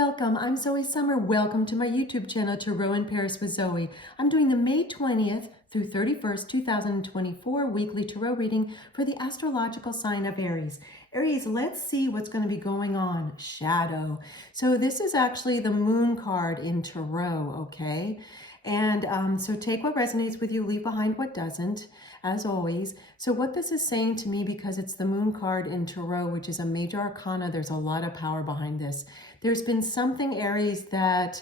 Welcome, I'm Zoe Summer. Welcome to my YouTube channel, Tarot in Paris with Zoe. I'm doing the May 20th through 31st, 2024 weekly tarot reading for the astrological sign of Aries. Aries, let's see what's going to be going on. Shadow. So this is actually the moon card in tarot, okay? And so take what resonates with you, leave behind what doesn't, as always. So what this is saying to me, because it's the moon card in tarot, which is a major arcana, there's a lot of power behind this. There's been something, Aries, that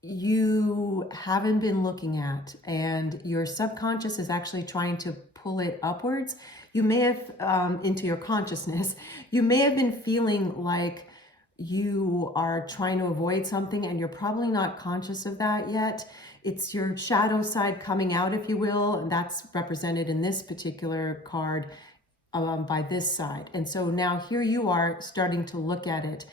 you haven't been looking at, and your subconscious is actually trying to pull it upwards. You may have, into your consciousness, you may have been feeling like you are trying to avoid something, and you're probably not conscious of that yet. It's your shadow side coming out, if you will, and that's represented in this particular card by this side. And so now here you are starting to look at it.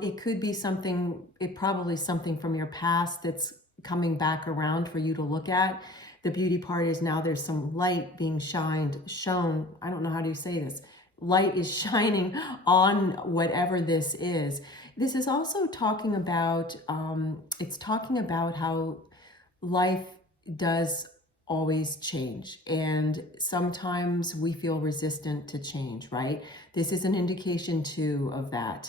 It could be something, probably something from your past that's coming back around for you to look at. The beauty part is now there's some light being shown. I don't know how do you say this. Light is shining on whatever this is. This is also talking about, it's talking about how life does always change, and sometimes we feel resistant to change, right? This is an indication too of that.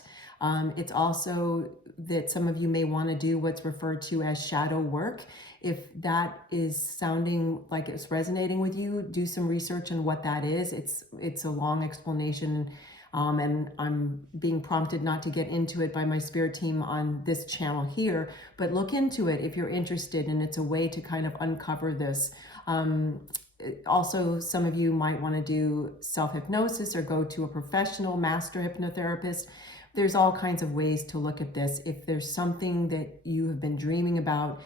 It's also that some of you may want to do what's referred to as shadow work. If that is sounding like it's resonating with you, do some research on what that is. It's a long explanation, and I'm being prompted not to get into it by my spirit team on this channel here, but look into it if you're interested, and it's a way to kind of uncover this. Also, some of you might want to do self-hypnosis or go to a professional master hypnotherapist. There's all kinds of ways to look at this. If there's something that you have been dreaming about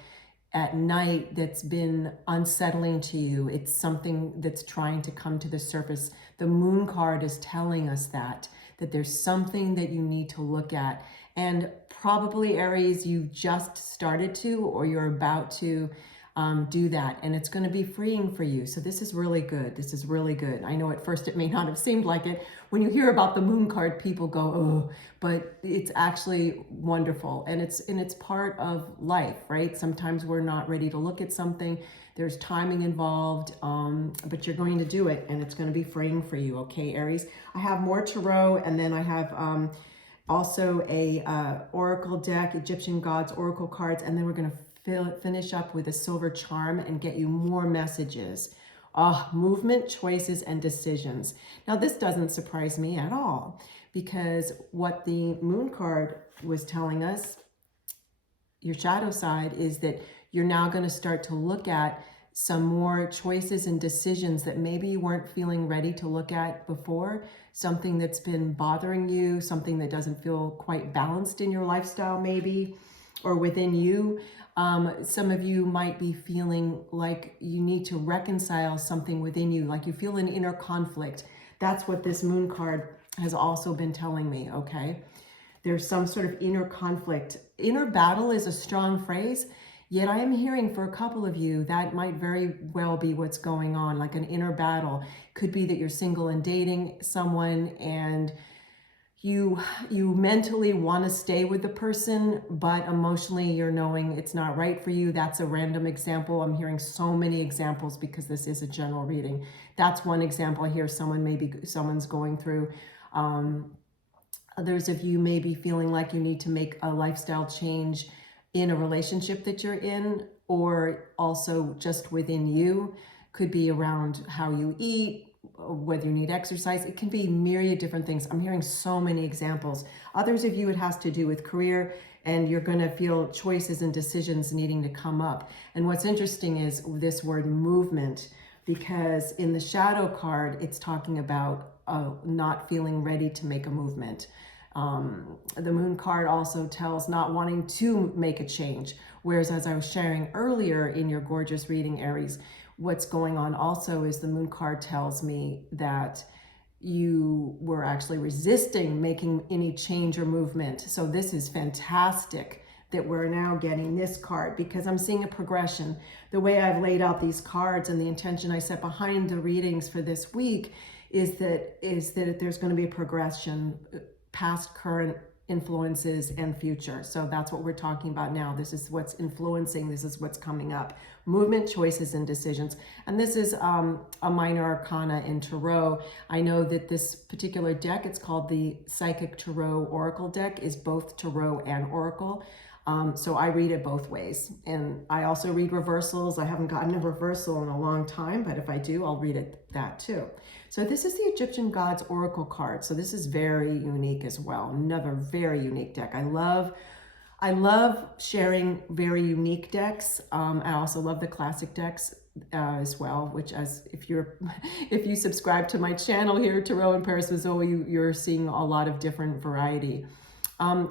at night that's been unsettling to you, it's something that's trying to come to the surface. The moon card is telling us that there's something that you need to look at. And probably, Aries, you just started to, or you're about to do that, and it's going to be freeing for you. So this is really good. This is really good. I know at first it may not have seemed like it. When you hear about the moon card, people go, oh, but it's actually wonderful, and it's part of life, right? Sometimes we're not ready to look at something. There's timing involved, but you're going to do it, and it's going to be freeing for you. Okay, Aries. I have more tarot, and then I have also a oracle deck, Egyptian gods oracle cards, and then we're going to finish up with a silver charm and get you more messages. Movement, choices, and decisions. Now, this doesn't surprise me at all, because what the moon card was telling us, your shadow side, is that you're now going to start to look at some more choices and decisions that maybe you weren't feeling ready to look at before, something that's been bothering you, something that doesn't feel quite balanced in your lifestyle maybe, or within you. Some of you might be feeling like you need to reconcile something within you, like you feel an inner conflict. That's what this moon card has also been telling me, okay? There's some sort of inner conflict. Inner battle is a strong phrase, yet I am hearing for a couple of you that might very well be what's going on, like an inner battle. Could be that you're single and dating someone, and you mentally want to stay with the person, but emotionally you're knowing it's not right for you. That's a random example. I'm hearing so many examples because this is a general reading. That's one example I hear someone's going through. Others of you may be feeling like you need to make a lifestyle change in a relationship that you're in, or also just within you. Could be around how you eat, whether you need exercise. It can be myriad different things. I'm hearing so many examples. Others of you, it has to do with career, and you're going to feel choices and decisions needing to come up. And what's interesting is this word movement, because in the shadow card, it's talking about not feeling ready to make a movement. The moon card also tells not wanting to make a change. Whereas, as I was sharing earlier in your gorgeous reading, Aries, what's going on also is the moon card tells me that you were actually resisting making any change or movement. So this is fantastic that we're now getting this card, because I'm seeing a progression. The way I've laid out these cards and the intention I set behind the readings for this week is that there's going to be a progression, past, current, influences and future. So that's what we're talking about now. This is what's influencing. This is what's coming up. Movement, choices, and decisions. And this is a minor arcana in Tarot. I know that this particular deck, it's called the Psychic Tarot Oracle deck, is both Tarot and Oracle. So I read it both ways. And I also read reversals. I haven't gotten a reversal in a long time, but if I do, I'll read that too. So this is the Egyptian Gods Oracle card. So this is very unique as well. Another very unique deck. I love sharing very unique decks. I also love the classic decks as well, which if you subscribe to my channel here, Tarot in Paris with Zoe, you're seeing a lot of different variety.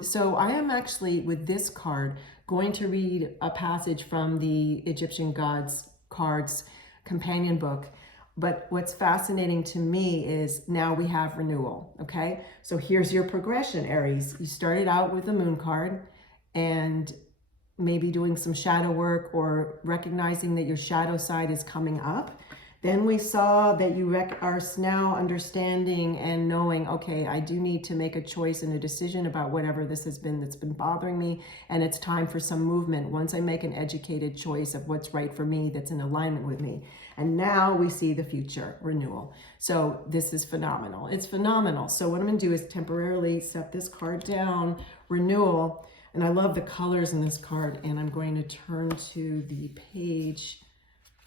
So I am actually, with this card, going to read a passage from the Egyptian Gods cards companion book. But what's fascinating to me is now we have renewal, okay? So here's your progression, Aries. You started out with the moon card and maybe doing some shadow work or recognizing that your shadow side is coming up. Then we saw that you are now understanding and knowing, okay, I do need to make a choice and a decision about whatever this has been that's been bothering me, and it's time for some movement once I make an educated choice of what's right for me, that's in alignment with me. And now we see the future, renewal. So this is phenomenal. It's phenomenal. So what I'm going to do is temporarily set this card down, renewal, and I love the colors in this card, and I'm going to turn to the page.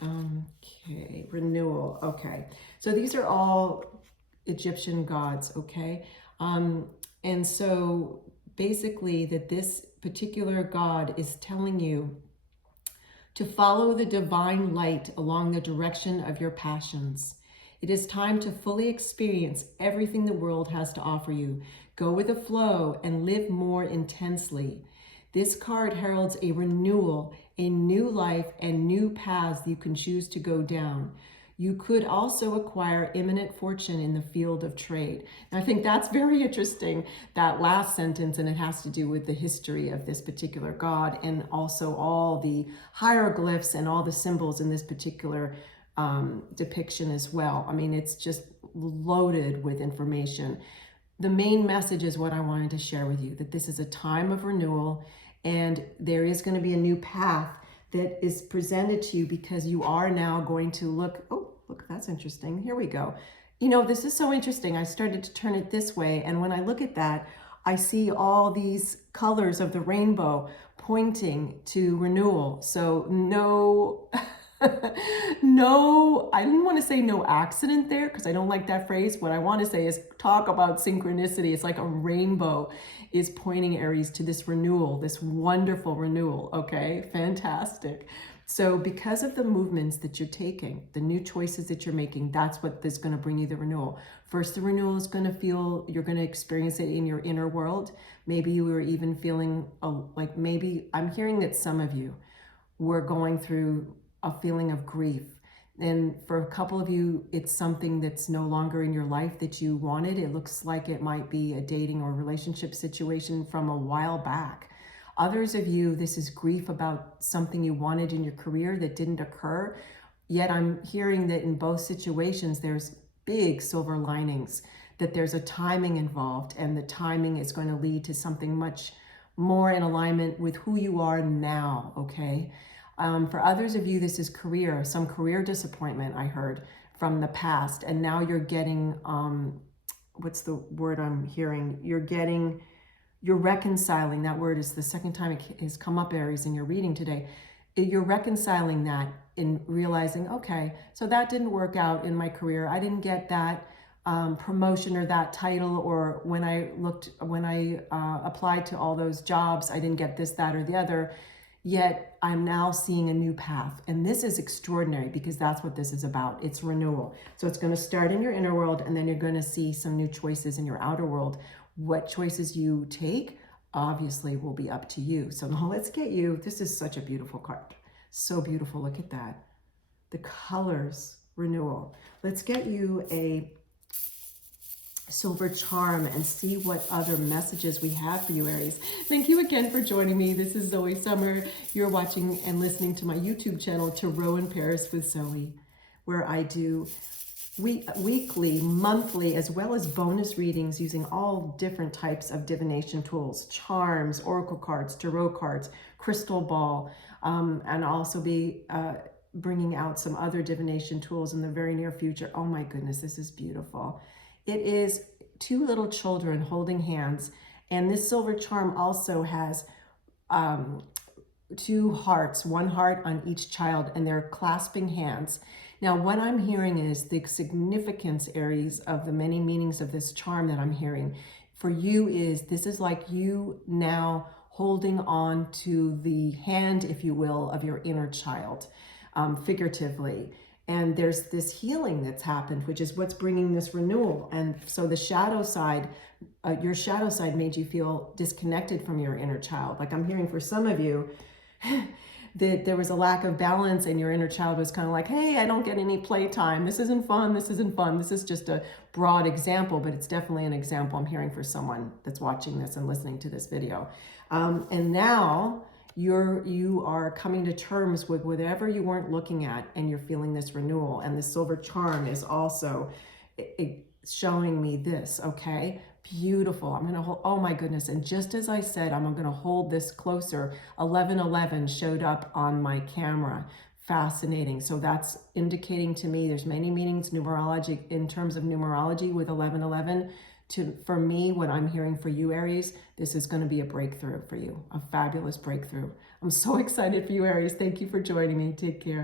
Okay, renewal. Okay, so these are all Egyptian gods. Okay, and so basically that this particular god is telling you to follow the divine light along the direction of your passions. It is time to fully experience everything the world has to offer you. Go with the flow and live more intensely. This card heralds a renewal, a new life, and new paths you can choose to go down. You could also acquire imminent fortune in the field of trade. And I think that's very interesting, that last sentence, and it has to do with the history of this particular god and also all the hieroglyphs and all the symbols in this particular depiction as well. I mean, it's just loaded with information. The main message is what I wanted to share with you, that this is a time of renewal, and there is going to be a new path that is presented to you because you are now going to look, oh, look, that's interesting. Here we go. You know, this is so interesting. I started to turn it this way, and when I look at that, I see all these colors of the rainbow pointing to renewal. So no, no, I didn't want to say no accident there because I don't like that phrase. What I want to say is talk about synchronicity. It's like a rainbow is pointing, Aries, to this renewal, this wonderful renewal. Okay, fantastic. So because of the movements that you're taking, the new choices that you're making, that's what is going to bring you the renewal. First, the renewal is going to feel, you're going to experience it in your inner world. Maybe you were even feeling like, maybe I'm hearing that some of you were going through a feeling of grief. And for a couple of you, it's something that's no longer in your life that you wanted. It looks like it might be a dating or relationship situation from a while back. Others of you, this is grief about something you wanted in your career that didn't occur. Yet I'm hearing that in both situations, there's big silver linings, that there's a timing involved, and the timing is going to lead to something much more in alignment with who you are now, okay? For others of you, this is career, some career disappointment I heard from the past, and now you're getting, what's the word I'm hearing? You're reconciling. That word is the second time it has come up, Aries, in your reading today. You're reconciling that in realizing, okay, so that didn't work out in my career. I didn't get that promotion or that title, or when I applied to all those jobs, I didn't get this, that, or the other. Yet I'm now seeing a new path. And this is extraordinary because that's what this is about. It's renewal. So it's going to start in your inner world, and then you're going to see some new choices in your outer world. What choices you take, obviously, will be up to you. So now let's get you, this is such a beautiful card. So beautiful. Look at that. The colors, renewal. Let's get you a silver charm and see what other messages we have for you, Aries. Thank you again for joining me. This is Zoe Summer. You're watching and listening to my YouTube channel, Tarot in Paris with Zoe, where I do weekly, monthly, as well as bonus readings using all different types of divination tools, charms, oracle cards, tarot cards, crystal ball, and also be bringing out some other divination tools in the very near future. Oh my goodness, this is beautiful. It is two little children holding hands, and this silver charm also has two hearts, one heart on each child, and they're clasping hands. Now, what I'm hearing is the significance, Aries, of the many meanings of this charm that I'm hearing for you is this is like you now holding on to the hand, if you will, of your inner child, figuratively. And there's this healing that's happened, which is what's bringing this renewal. And so the shadow side, your shadow side made you feel disconnected from your inner child. Like I'm hearing for some of you, that there was a lack of balance and your inner child was kind of like, hey, I don't get any playtime. This isn't fun. This isn't fun. This is just a broad example, but it's definitely an example I'm hearing for someone that's watching this and listening to this video. And now you are coming to terms with whatever you weren't looking at, and you're feeling this renewal. And the silver charm is also showing me this, okay? Beautiful. I'm going to hold, oh my goodness. And just as I said, I'm going to hold this closer. 1111 showed up on my camera. Fascinating. So that's indicating to me there's many meanings numerology in terms of numerology with 1111. For me, what I'm hearing for you, Aries, this is going to be a breakthrough for you, a fabulous breakthrough. I'm so excited for you, Aries. Thank you for joining me. Take care.